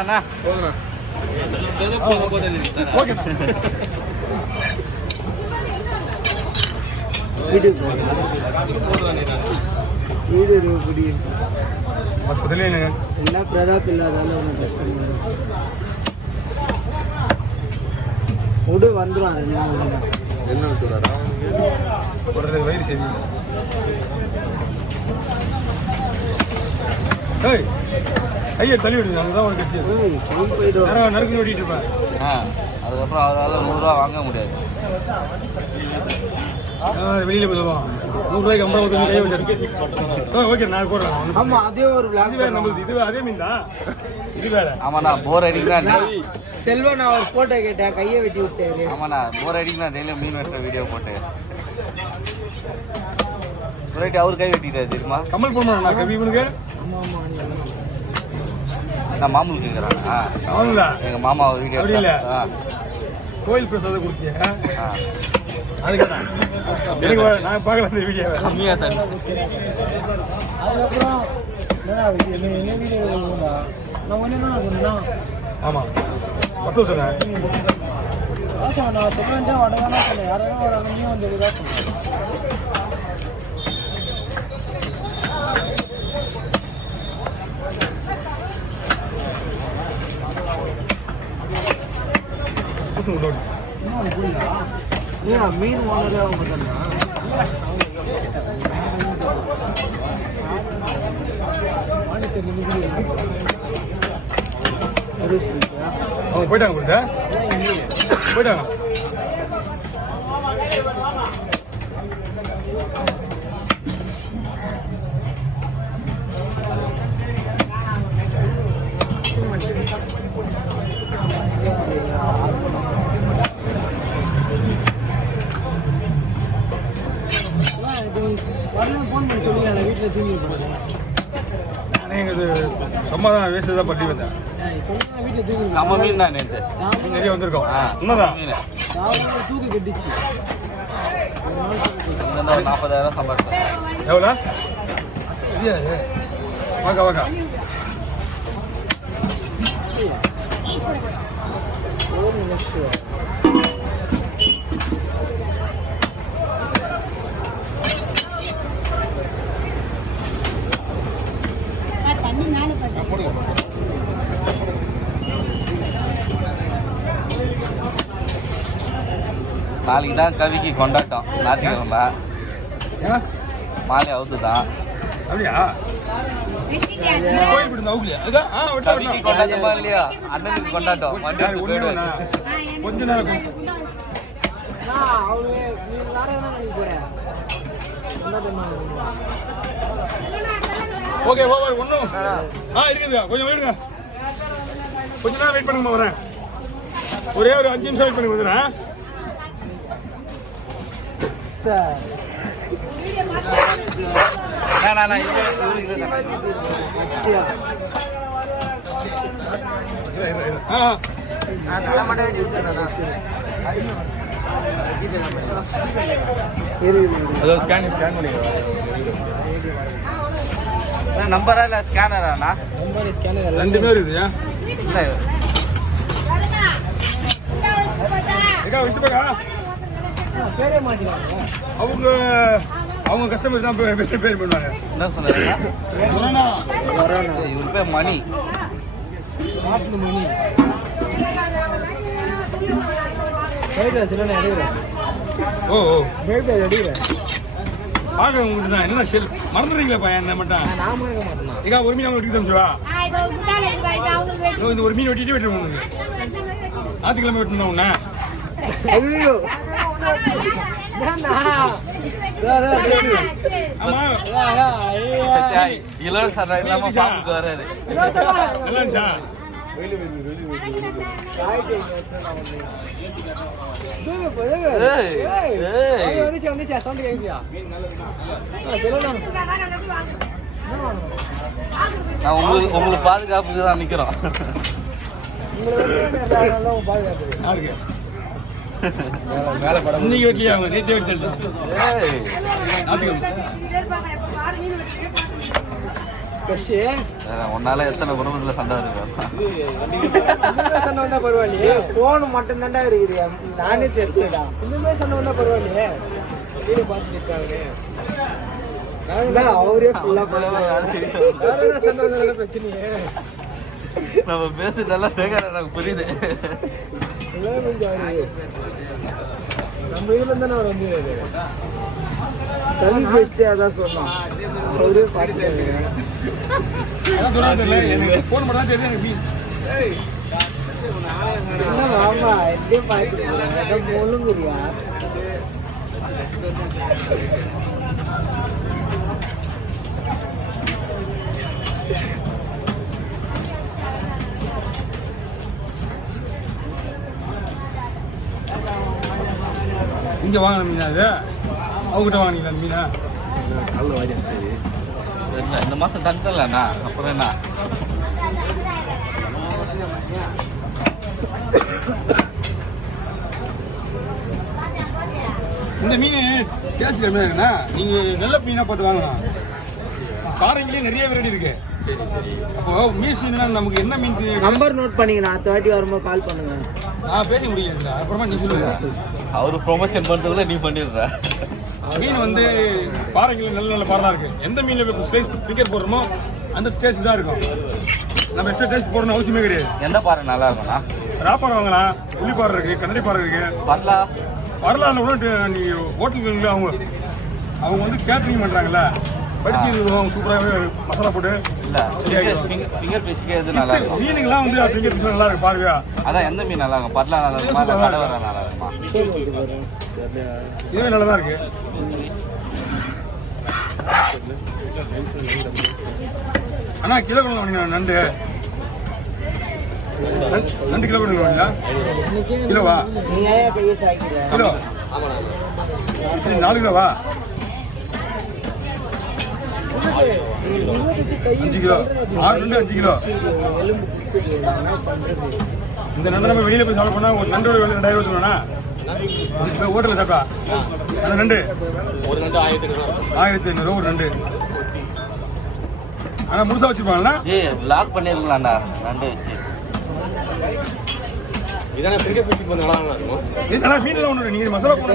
அண்ணா போதுண்ணா. Okay வீடு ரூபடி ஆஸ்பத்திரியில் என்ன பிரதாப் இல்லாதால ஒன்றும் கஷ்டம் விடு வந்துடும். அது என்ன சொல்கிறாரா போடுறது வயிறு சரி. ஏய் ஐயா தள்ளி விடுங்க. அங்கே தான் உனக்கு கட்சி போயிடும். நறுக்கு ஓட்டிட்டு இருப்பேன். அதுக்கப்புறம் அதால் 100 ரூபா வாங்க முடியாது. வெளியில் போய் சொல்லுவான் 100 ரூபாய்க்கு 50 ரூபாய் கை வந்துருக்கு. ஓகே நான் போடுறேன். ஆமாம் அதே ஒரு இது வேறு நம்மளுக்கு இது அதே மீன் தான் இது வேறு. ஆமாண்ணா போர் அடிக்கிறா. செல்வன் நான் ஒரு ஃபோட்டோ கேட்டேன் கையை வெட்டி விட்டாரு. ஆமாண்ணா போர் அடிக்கிறா. டெய்லியும் மீன் வெட்டுற வீடியோ போட்டு ரைட்டு அவர் கை வெட்டிட்டாரு தெரியுமா? கமல் போடணும் கவி இவனுக்கு. நான் மாமூல் கேட்குறாங்க. அவங்களா எங்கள் மாமா ஒரு வீடியோ இல்லை கோயில் பிரசாதம் கொடுத்தீங்க. அதுக்கு எனக்கு நான் பார்க்கல இந்த வீடியோவை. கம்மியாக தான். அதுக்கப்புறம் என்ன வீடியோ நான் ஒன்று என்ன சொன்னேன்னா ஆமாம் பசு சொன்னேன். நான் தொண்ணூறு வடதானா சொன்னேன். யாரும் வராங்கன்னு வந்து தான் சொன்னேன். மீன் ஓனரே அவங்க தானா? அவங்க போயிட்டாங்க போயிட்டாங்க. வரணும் ஃபோன் பண்ணி சொல்லி நான் வீட்டில் தூங்கி போனேன். நானே எங்களுக்கு சும்மா தான் வேஸ்ட்டு தான் பட்டி வந்தேன். சொல்லி வீட்டில் தூங்கி நம்ம மீன் தான் நேற்று நிறைய வந்திருக்கோம். உண்மைதான் மீன் தூக்கு கட்டிச்சு. ஒரு 40,000 சம்பாதிச்சேன். எவ்வளோ வாக்கா வாக்கா நாளைக்கு தான் கவிக்கு கொண்டாட்டம். ஞாயிற்றுக்கிழமை மாலை அவுத்து தான். அப்படியா கோயில் போட்டு அவுக்கலையா? கவிக்கு கொண்டாட்டமா இல்லையா? அண்ணனுக்கு கொண்டாட்டம். வண்டி எடுத்து போயிடுவேன். கொஞ்ச நேரம் ஓகே ஓவர் ஒன்றும் இருக்குதுங்க. கொஞ்சம் வெயிடுங்க. கொஞ்ச நேரம் வெயிட் பண்ணுங்க. வரேன். ஒரே ஒரு 5 நிமிஷம் வெயிட் பண்ணி வந்துடுறேன். நம்பரா இல்லை ஸ்கேனராண்ணா? ரெண்டுமே இருக்குதுயா. இல்லை அவங்க அவங்க கஸ்டமர் தான் பெஸ்ட் பேர் பண்ணுவாங்க. என்ன சொன்னாங்க? இவர் பேர் மணி. ஓ ஓ பார்க்க உங்கள்கிட்ட தான் என்ன செல் மறந்துடுறீங்களா பையன் என்ன மட்டும்? இக்கா ஒரு மீன் அவங்க வெட்டி தந்துச்சுவா. இந்த ஒரு மீன் வெட்டிட்டு வெட்டுருவோம். ஞாயிற்றுக்கிழமை வெட்டணும் உன்ன. இளவரசர் இல்லாம பாம்புக்கு வராரு. நான் உங்களுக்கு பாதுகாப்புக்கு தான் நிக்கிறோம். இன்னைக்கு வெட்டியா அவங்க நேற்று வெட்டி கஷி உன்னால எத்தனை குடும்பத்தில் சண்டை இருக்கு சண்டை வந்தா பரவாயில்லையே போன் மட்டும் தாண்டா இருக்குது நானே தெரிஞ்சுடா இந்த மாதிரி சண்டை வந்தா பரவாயில்லையே வீடு பார்த்து நிற்காங்க அவரே ஃபுல்லா சண்டை வந்தா பிரச்சனையே நம்ம பேசுறதெல்லாம் சேகர எனக்கு புரியுது நம்ம இதுல இருந்தானே அவர் வந்து தனி பேசிட்டு அதான் சொன்னோம் அவரே பார்த்துட்டாங்க ஃபோன் பண்ணா தெரியும் எனக்கு ஆமா எப்படியும் பார்த்துட்டு ஒழுங்குறியா இங்கே வாங்கின மீனா அது அவங்ககிட்ட வாங்கினீங்களா அந்த மீனா நல்ல வாரியம் சரி இல்லை இந்த மாதம் தண்டலண்ணா அப்புறம் என்ன இந்த மீன் டேஸ்ட் கம்மியாக இருக்குண்ணா நீங்கள் நல்ல மீனாக பார்த்து வாங்கலாம் காரைங்களே நிறைய வெரைட்டி இருக்கு அப்போ மீன் நமக்கு என்ன மீன் நம்பர் நோட் பண்ணிக்கண்ணா 30 வரும்போது கால் பண்ணுங்க நான் பேச முடியல அப்புறமா நீ சொல்லுங்க அவரு ப்ரொமோஷன் பண்ணுறதுல நீ பண்ணிடுற மீன் வந்து பாறைகள் நல்ல நல்ல பாறை இருக்கு எந்த மீனில் ஸ்லைஸ் ஃபிங்கர் போடுறோமோ அந்த ஸ்டேஜ் தான் இருக்கும் நம்ம எக்ஸ்ட்ரா டேஸ்ட் போடணும் அவசியமே கிடையாது எந்த பாறை நல்லா இருக்கும்ண்ணா ராப்பாறை வாங்கலாம் புளிப்பாறை இருக்கு கண்ணடி பாறை இருக்கு வரலாறு கூட நீங்கள் ஹோட்டல்களில் அவங்க வந்து கேட்ரிங் பண்ணுறாங்கல்ல படிச்சு சூப்பராகவே மசாலா போட்டு இல்லை ஃபிங்கர் ஃபிஷ்க்கு எது நல்லா இருக்கும் மீனுங்கெல்லாம் வந்து ஃபிங்கர் ஃபிஷ் நல்லா இருக்கு பாருவியா அதான் எந்த மீன் நல்லா இருக்கும் பட்லா நல்லா இருக்குமா இல்லை கடை வர நல்லா இருக்குமா இதுவே நல்லா தான் இருக்கு அண்ணா கிலோ கொண்டு வாங்க நண்டு கிலோ கொண்டு வாங்க கிலோவா கிலோ 4 கிலோவா 5 கிலோ 6 நண்டு 5 கிலோ இந்த நண்டு நம்ம வெளியில போய் சாப்பிட போனா ஒரு நண்டோட விலை 2000 ரூபாய்ண்ணா ஹோட்டலில் சாப்பிட்டா அந்த நண்டு ஒரு நண்டு 1500 ஒரு நண்டு ஆனால் முழுசா வச்சுருப்பாங்களா லாக் பண்ணிருக்கலாம்டா நண்டு வச்சு இதான ஃபிங்கர் ஃபிஷ் வந்து நல்லா இருக்கும் நல்லா மீன் எல்லாம் ஒன்று நீங்கள் மசாலா போட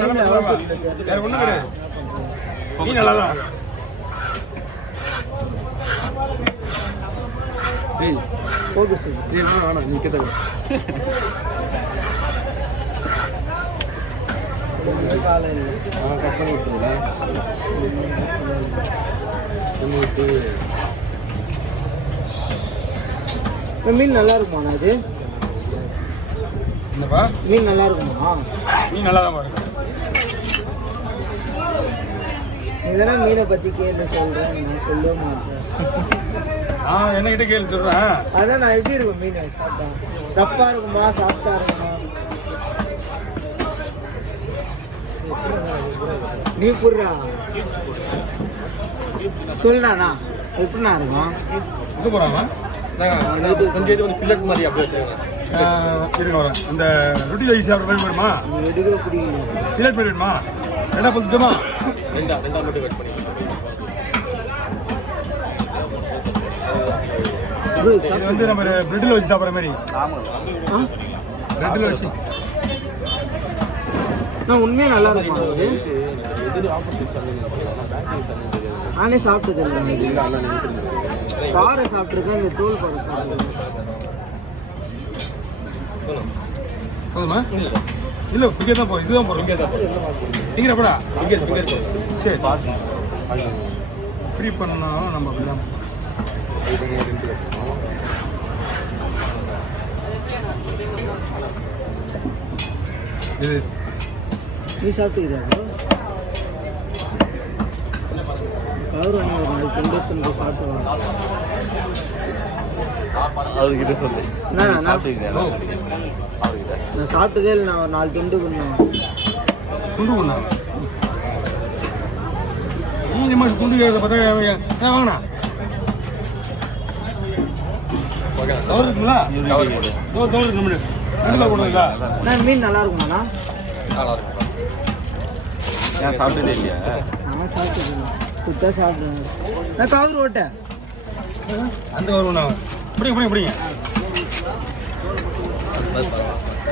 வேற ஒன்றும் கிடையாது மீன் நல்லா தான் போகுது சார் வேணாம் நீ கேட்ட கட் பண்ணி விட்டுருங்க மீன் நல்லா இருக்குமாண்ணா அது என்னப்பா மீன் நல்லா இருக்குமா மீன் நல்லா தான் பாருங்க இதெல்லாம் மீனை பற்றி கேள்வி சொல்கிறேன் நான் சொல்லவே மாட்டேன் என்னகிட்ட கேள்வி சொல்கிறேன் அதான் நான் எப்படி இருக்கும் மீன் சாப்பிட்டேன் தப்பாக இருக்குமா சாப்பிட்டா இருக்குமா நீ புடுறா சொல்லுண்ணா எப்படிண்ணா இருக்கும் எங்கே போகிறாங்க கொஞ்சம் இது வந்து பில்லட் மாதிரி அப்படியே வச்சுருக்காங்க இருங்க வரேன் அந்த ரொட்டி ரைஸ் சாப்பிட்ற மாதிரி வேணுமா எடுக்கிற பிடிக்கல பிளேட் மாதிரி வேணுமா ரெண்டா பத்துமா ரெண்டா மட்டும் கட் பண்ணி இது வந்து நம்ம பிரெட்டில் வச்சு சாப்பிட்ற மாதிரி பிரெட்டில் வச்சு நான் உண்மையாக நல்லா இருக்குமா அது நானே சாப்பிட்டது இல்லை இது பாறை சாப்பிட்ருக்கேன் இந்த தோல் பாறை சாப்பிட்ருக்கேன் போதுமா இல்லை இங்கே தான் போ இதுதான் போகிறோம் இங்கே தான் இங்கே எப்படா இங்கே சரி ஃப்ரீ பண்ணாலும் நம்ம அப்படி தான் இது நீ சாப்பிட்டுக்கிறியா கவுரு அண்ணா ஒரு நாளைக்கு கொண்டு சாப்பிட்டு அவர்கிட்ட சொல்லு நான் சாப்பிட்டுக்கிறேன் நான் சாப்பிட்டதே இல்லை நான் ஒரு 4 துண்டு கொண்டேன் துண்டு கொண்டா நீ இந்த மாதிரி துண்டு பார்த்தா வாங்கண்ணா கவர் இருக்குங்களா கவர் இருக்கு நம்மளு ரெண்டு போடுவீங்களா நான் மீன் நல்லா இருக்குமாண்ணா நல்லா இருக்கும் ஏன் சாப்பிட்டதே இல்லையா நான் சாப்பிட்டது குத்தா சாப்பிடுவேன் நான் கவுரு ஓட்டேன் அந்த கவர் ஒன்று பிடிங்க பிடிங்க பிடிங்க அது மாதிரி பரவாயில்ல.